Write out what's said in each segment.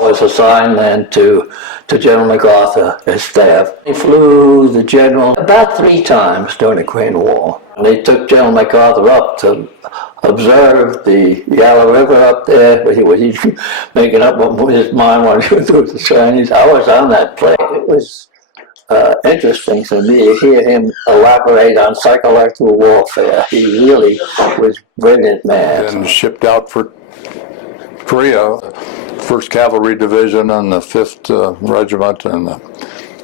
Was assigned then to General MacArthur, his staff. He flew the general about 3 times during the Korean War. And they took General MacArthur up to observe the Yellow River up there, but he was making up his mind what he was doing with the Chinese. I was on that plane. It was interesting to me to hear him elaborate on psychological warfare. He really was brilliant man. And shipped out for Korea. 1st Cavalry Division and the 5th Regiment and the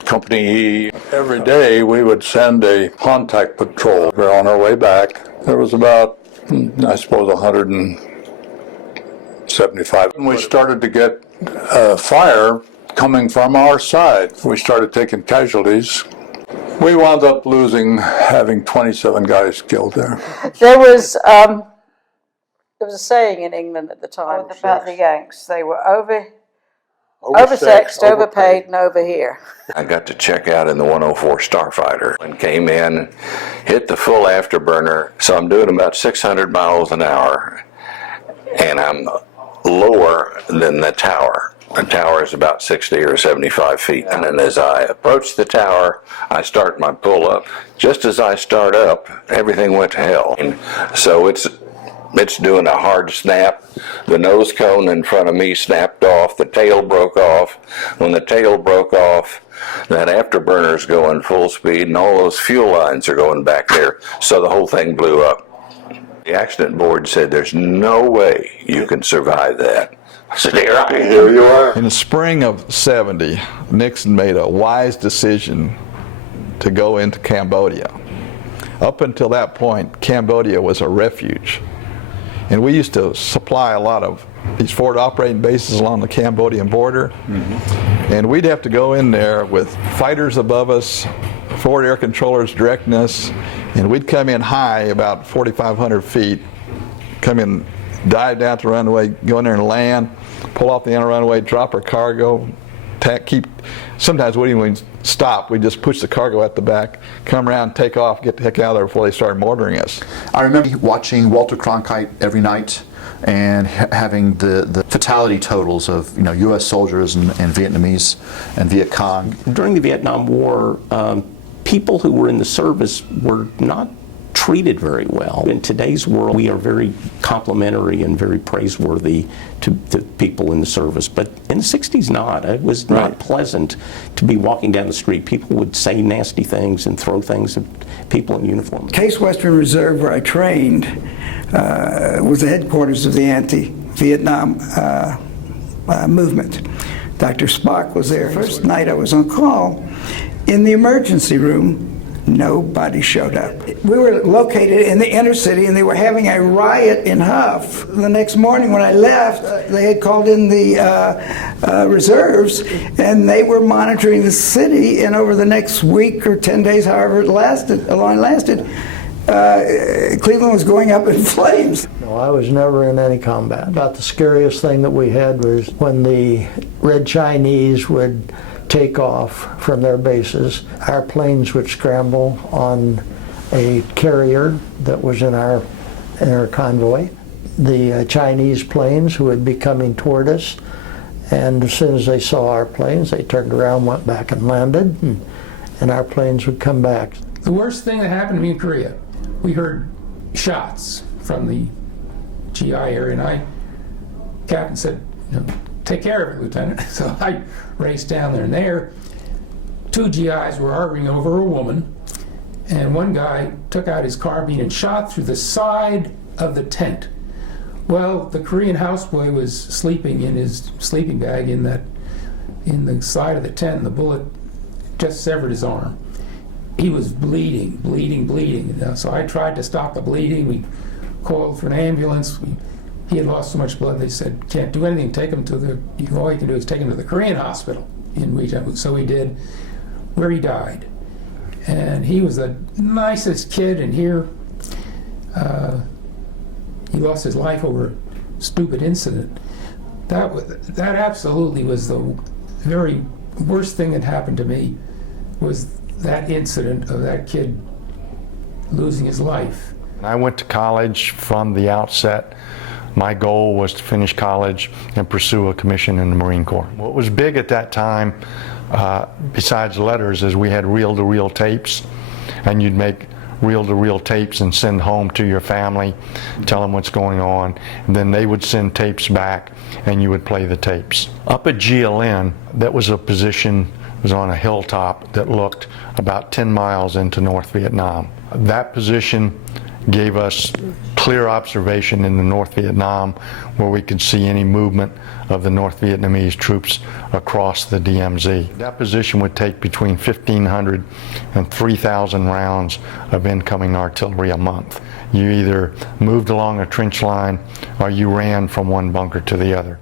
Company E. Every day we would send a contact patrol. We were on our way back. There was about, I suppose, 175. And we started to get fire coming from our side. We started taking casualties. We wound up having 27 guys killed there. There was a saying in England at the time about the Yanks. They were oversexed, overpaid, and over here. I got to check out in the 104 Starfighter and came in, hit the full afterburner. So I'm doing about 600 miles an hour, and I'm lower than the tower. The tower is about 60 or 75 feet. And then as I approach the tower, I start my pull-up. Just as I start up, everything went to hell. And so it's doing a hard snap. The nose cone in front of me snapped off. The tail broke off. When the tail broke off, that afterburner's going full speed, and all those fuel lines are going back there. So the whole thing blew up. The accident board said, "There's no way you can survive that." I said, "Here you are." In the spring of '70, Nixon made a wise decision to go into Cambodia. Up until that point, Cambodia was a refuge. And we used to supply a lot of these forward operating bases along the Cambodian border. And we'd have to go in there with fighters above us, forward air controllers directing us, and we'd come in high about 4,500 feet, come in, dive down to the runway, go in there and land, pull off the inner runway, drop our cargo, sometimes we didn't even stop, we just push the cargo at the back, come around, take off, get the heck out of there before they started mortaring us. I remember watching Walter Cronkite every night and having the fatality totals of U.S. soldiers and Vietnamese and Viet Cong. During the Vietnam War, people who were in the service were not treated very well. In today's world, we are very complimentary and very praiseworthy to people in the service, but in the 60s not. It was not pleasant to be walking down the street. People would say nasty things and throw things at people in uniform. Case Western Reserve, where I trained, was the headquarters of the anti-Vietnam movement. Dr. Spock was there. First night I was on call, in the emergency room, nobody showed up. We were located in the inner city, and they were having a riot in Huff. The next morning when I left, they had called in the reserves, and they were monitoring the city, and over the next week or 10 days, however it lasted, Cleveland was going up in flames. No, I was never in any combat. About the scariest thing that we had was when the Red Chinese would take off from their bases. Our planes would scramble on a carrier that was in our convoy. The Chinese planes would be coming toward us, and as soon as they saw our planes, they turned around, went back and landed, and our planes would come back. The worst thing that happened to me in Korea, we heard shots from the GI area, and captain said, "Take care of it, Lieutenant." So I raced down there, and there, 2 GIs were arguing over a woman, and one guy took out his carbine and shot through the side of the tent. Well, the Korean houseboy was sleeping in his sleeping bag in the side of the tent, and the bullet just severed his arm. He was bleeding. So I tried to stop the bleeding. We called for an ambulance. He had lost so much blood, they said, "Can't do anything, take him to all you can do is take him to the Korean hospital in Wei." So we did, where he died. And he was the nicest kid, and here he lost his life over a stupid incident. That absolutely was the very worst thing that happened to me, was that incident of that kid losing his life. I went to college from the outset My goal was to finish college and pursue a commission in the Marine Corps. What was big at that time, besides letters, is we had reel-to-reel tapes, and you'd make reel-to-reel tapes and send home to your family, tell them what's going on, and then they would send tapes back and you would play the tapes. Up at GLN, that was a position, was on a hilltop that looked about 10 miles into North Vietnam. That position gave us clear observation in the North Vietnam where we could see any movement of the North Vietnamese troops across the DMZ. That position would take between 1,500 and 3,000 rounds of incoming artillery a month. You either moved along a trench line or you ran from one bunker to the other.